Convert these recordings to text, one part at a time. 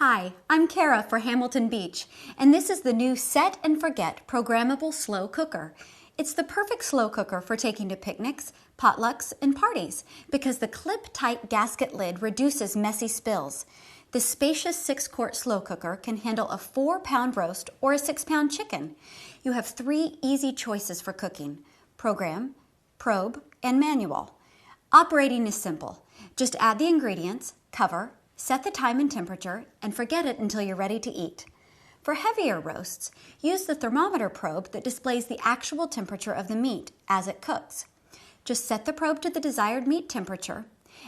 Hi, I'm Kara for Hamilton Beach, and this is the new Set and Forget programmable slow cooker. It's the perfect slow cooker for taking to picnics, potlucks, and parties because the clip-tight gasket lid reduces messy spills. This spacious 6-quart slow cooker can handle a 4-pound roast or a 6-pound chicken. You have 3 easy choices for cooking: program, probe, and manual. Operating is simple. Just add the ingredients, cover, set the time and temperature, and forget it until you're ready to eat. For heavier roasts, use the thermometer probe that displays the actual temperature of the meat as it cooks. Just set the probe to the desired meat temperature,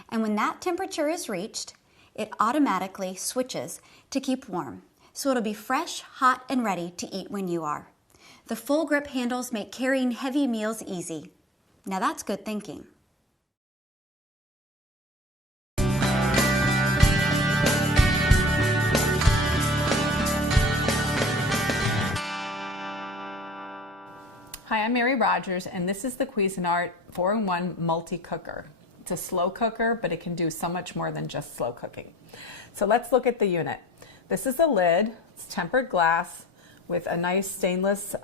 and when that temperature is reached, it automatically switches to keep warm, so it'll be fresh, hot, and ready to eat when you are. The full grip handles make carrying heavy meals easy. Now that's good thinking. Hi, I'm Mary Rogers, and this is the Cuisinart 4-in-1 multi-cooker. It's a slow cooker, but it can do so much more than just slow cooking. So let's look at the unit. This is the lid. It's tempered glass with a nice stainless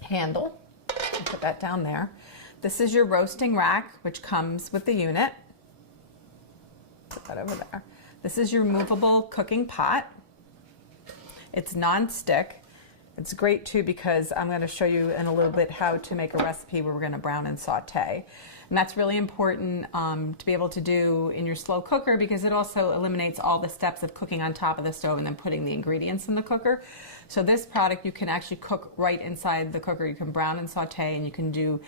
handle. I'll put that down there. This is your roasting rack, which comes with the unit. Put that over there. This is your movable cooking pot. It's non-stick. It's great too because I'm going to show you in a little bit how to make a recipe where we're going to brown and saute. And that's really important to be able to do in your slow cooker because it also eliminates all the steps of cooking on top of the stove and then putting the ingredients in the cooker. So this product you can actually cook right inside the cooker. You can brown and saute, and you can do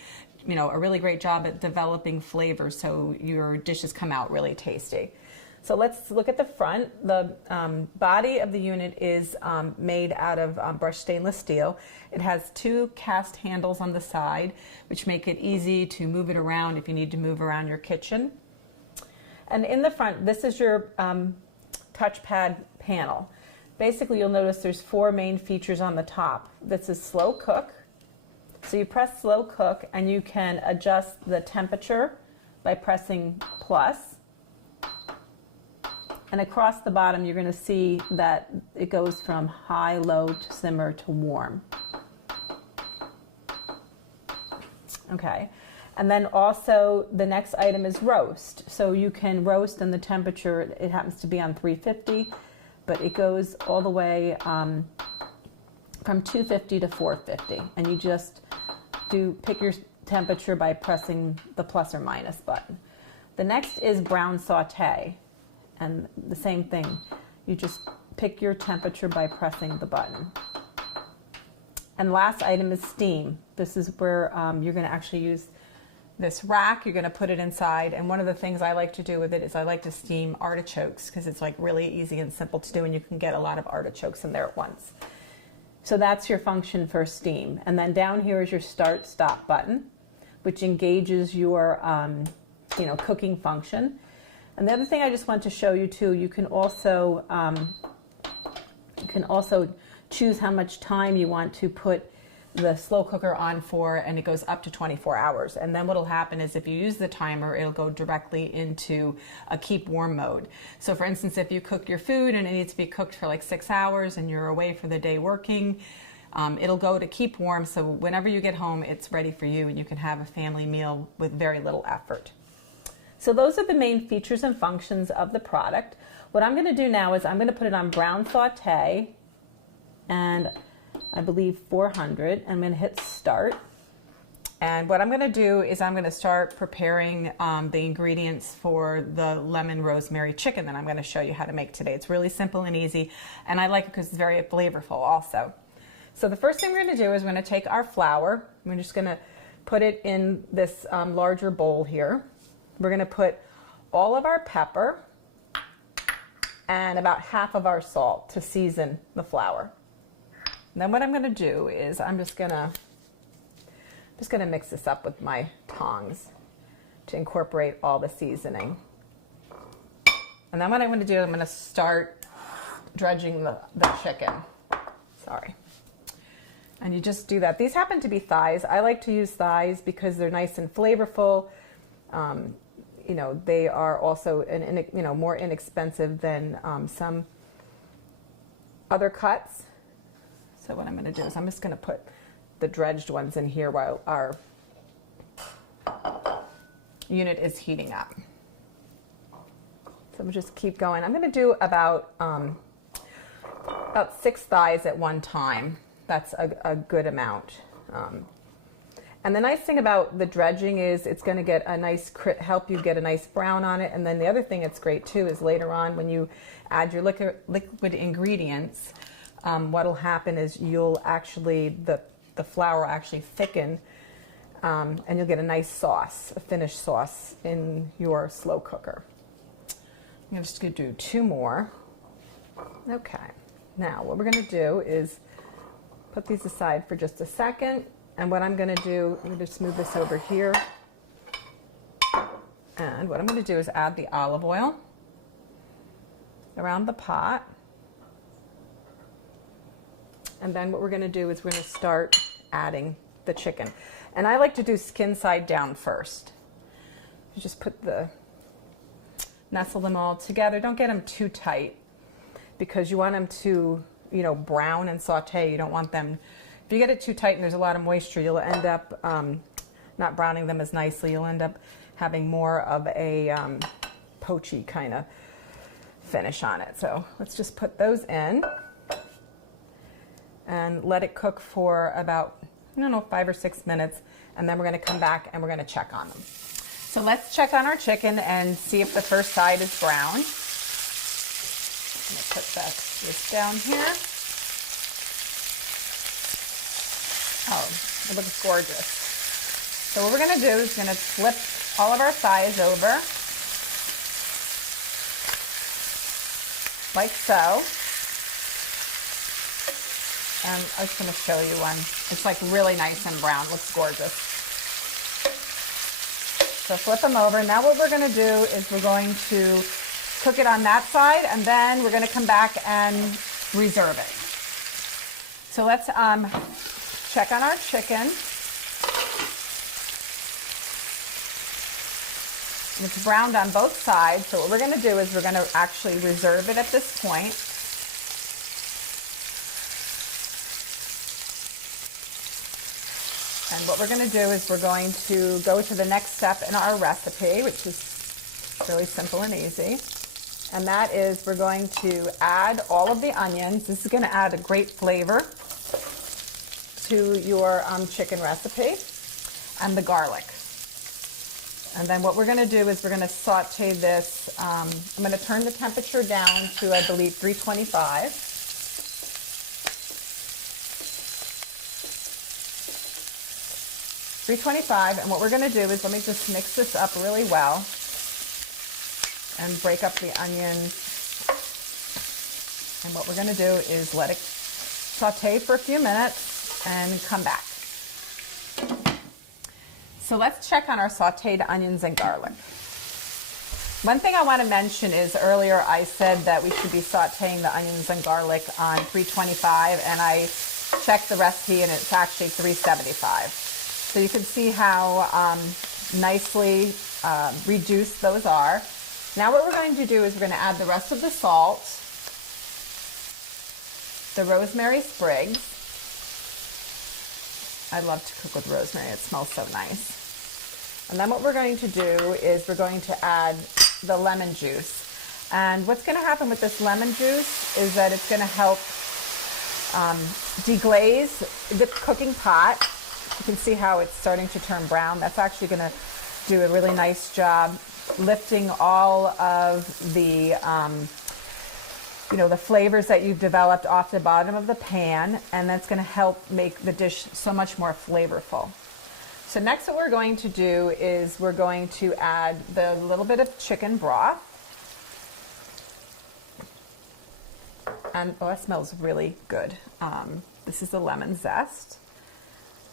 a really great job at developing flavor so your dishes come out really tasty. So let's look at the front. The body of the unit is made out of brushed stainless steel. It has 2 cast handles on the side, which make it easy to move it around if you need to move around your kitchen. And in the front, this is your touchpad panel. Basically, you'll notice there's 4 main features on the top. This is slow cook. So you press slow cook, and you can adjust the temperature by pressing plus. And across the bottom, you're going to see that it goes from high, low, to simmer, to warm. Okay. And then also the next item is roast. So you can roast, and the temperature, it happens to be on 350, but it goes all the way from 250 to 450. And you just pick your temperature by pressing the plus or minus button. The next is brown saute. And the same thing, you just pick your temperature by pressing the button. And last item is steam. This is where you're going to actually use this rack. You're going to put it inside. And one of the things I like to do with it is I like to steam artichokes because it's like really easy and simple to do, and you can get a lot of artichokes in there at once. So that's your function for steam. And then down here is your start-stop button, which engages your cooking function. And the other thing I just want to show you too, you can also choose how much time you want to put the slow cooker on for, and it goes up to 24 hours. And then what will happen is if you use the timer, it'll go directly into a keep warm mode. So for instance, if you cook your food and it needs to be cooked for like 6 hours and you're away for the day working, it'll go to keep warm. So whenever you get home, it's ready for you and you can have a family meal with very little effort. So those are the main features and functions of the product. What I'm going to do now is I'm going to put it on brown saute, and I believe 400. I'm going to hit start. And what I'm going to do is I'm going to start preparing the ingredients for the lemon rosemary chicken that I'm going to show you how to make today. It's really simple and easy, and I like it because it's very flavorful also. So the first thing we're going to do is we're going to take our flour. We're just going to put it in this larger bowl here. We're going to put all of our pepper and about half of our salt to season the flour. And then what I'm going to do is I'm just going to mix this up with my tongs to incorporate all the seasoning. And then what I'm going to do, I'm going to start dredging the chicken. Sorry. And you just do that. These happen to be thighs. I like to use thighs because they're nice and flavorful. They are also more inexpensive than some other cuts. So what I'm going to do is I'm just going to put the dredged ones in here while our unit is heating up. So I'm just keep going. I'm going to do about 6 thighs at one time. That's a good amount. And the nice thing about the dredging is it's going to get a nice help you get a nice brown on it. And then the other thing that's great too is later on when you add your liquid ingredients, what'll happen is you'll actually the flour will actually thicken, and you'll get a nice sauce, a finished sauce in your slow cooker. I'm just going to do 2 more. Okay. Now what we're going to do is put these aside for just a second. And what I'm going to do, I'm going to just move this over here. And what I'm going to do is add the olive oil around the pot. And then what we're going to do is we're going to start adding the chicken. And I like to do skin side down first. You just nestle them all together. Don't get them too tight because you want them to, brown and saute. You don't want them. If you get it too tight and there's a lot of moisture, you'll end up not browning them as nicely. You'll end up having more of a poachy kind of finish on it. So let's just put those in and let it cook for about, 5 or 6 minutes. And then we're going to come back and we're going to check on them. So let's check on our chicken and see if the first side is brown. I'm going to put this down here. Oh, it looks gorgeous. So what we're going to do is going to flip all of our thighs over, like so. And I'm just going to show you one. It's like really nice and brown. Looks gorgeous. So flip them over. Now what we're going to do is we're going to cook it on that side, and then we're going to come back and reserve it. So let's check on our chicken. It's browned on both sides, so what we're going to do is we're going to actually reserve it at this point. And what we're going to do is we're going to go to the next step in our recipe, which is really simple and easy. And that is we're going to add all of the onions. This is going to add a great flavor to your chicken recipe, and the garlic. And then what we're going to do is we're going to saute this. I'm going to turn the temperature down to, I believe, 325. And what we're going to do is let me just mix this up really well and break up the onions. And what we're going to do is let it saute for a few minutes and come back. So let's check on our sauteed onions and garlic. One thing I want to mention is earlier I said that we should be sauteing the onions and garlic on 325, and I checked the recipe and it's actually 375. So you can see how nicely reduced those are. Now what we're going to do is we're going to add the rest of the salt, the rosemary sprigs. I love to cook with rosemary. It smells so nice. And then what we're going to do is we're going to add the lemon juice. And what's going to happen with this lemon juice is that it's going to help deglaze the cooking pot. You can see how it's starting to turn brown. That's actually going to do a really nice job lifting all of the the flavors that you've developed off the bottom of the pan, and that's going to help make the dish so much more flavorful. So next what we're going to do is we're going to add the little bit of chicken broth. And that smells really good. This is the lemon zest.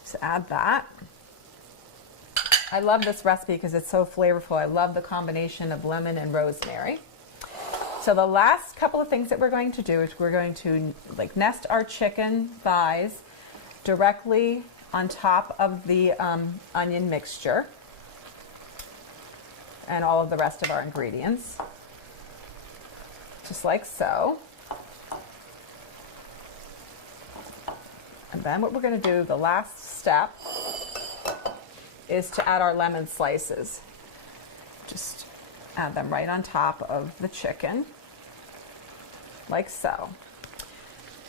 So add that. I love this recipe because it's so flavorful. I love the combination of lemon and rosemary. So the last couple of things that we're going to do is we're going to nest our chicken thighs directly on top of the onion mixture and all of the rest of our ingredients, just like so. then what we're going to do, the last step, is to add our lemon slices. Just add them right on top of the chicken, like so.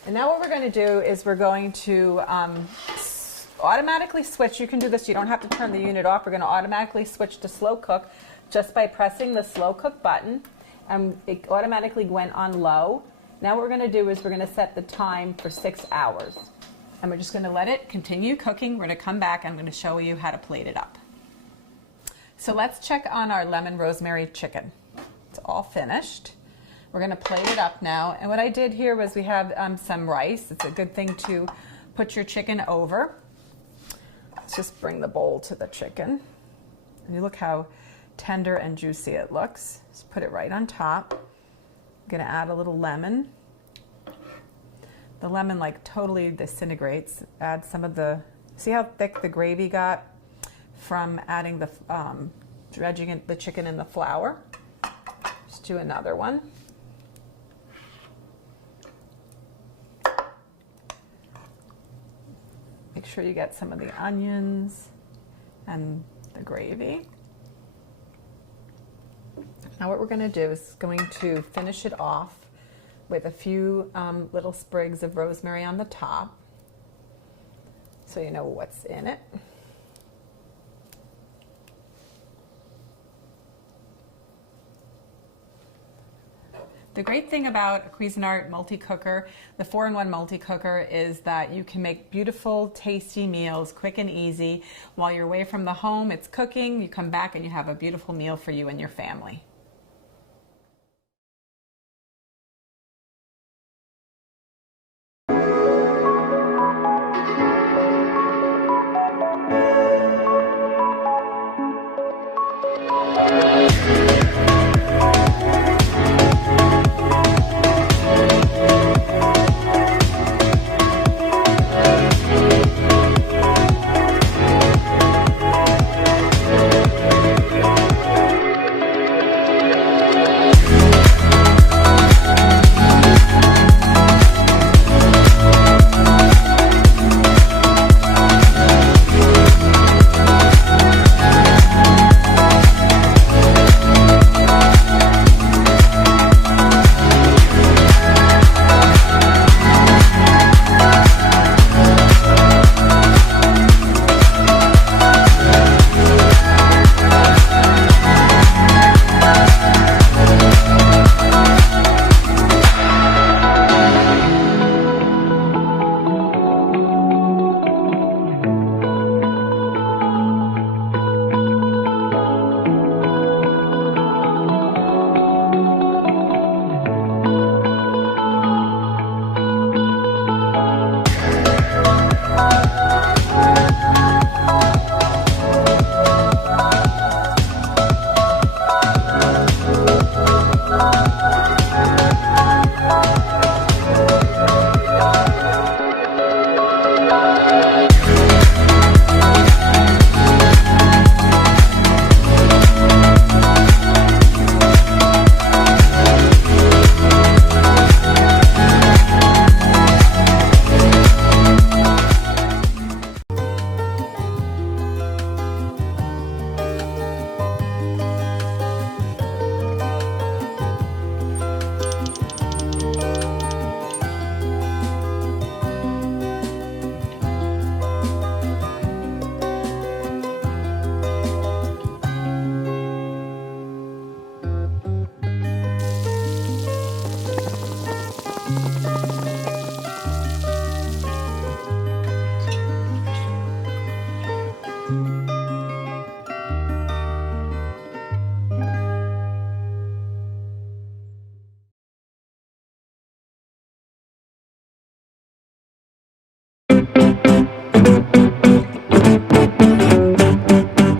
And now what we're going to do is we're going to automatically switch. You can do this, you don't have to turn the unit off. We're going to automatically switch to slow cook just by pressing the slow cook button, and it automatically went on low. Now what we're going to do is we're going to set the time for 6 hours. And we're just going to let it continue cooking. We're going to come back and I'm going to show you how to plate it up. So let's check on our lemon rosemary chicken. It's all finished. We're going to plate it up now. And what I did here was we have some rice. It's a good thing to put your chicken over. Let's just bring the bowl to the chicken. And you look how tender and juicy it looks. Just put it right on top. I'm going to add a little lemon. The lemon like totally disintegrates. Add some of the, see how thick the gravy got from adding the dredging the chicken in the flour. Just do another one. Make sure you get some of the onions and the gravy. Now what we're going to do is going to finish it off with a few little sprigs of rosemary on the top, so you know what's in it. The great thing about a Cuisinart multi-cooker, the 4-in-1 multi-cooker, is that you can make beautiful, tasty meals, quick and easy. While you're away from the home, it's cooking, you come back and you have a beautiful meal for you and your family.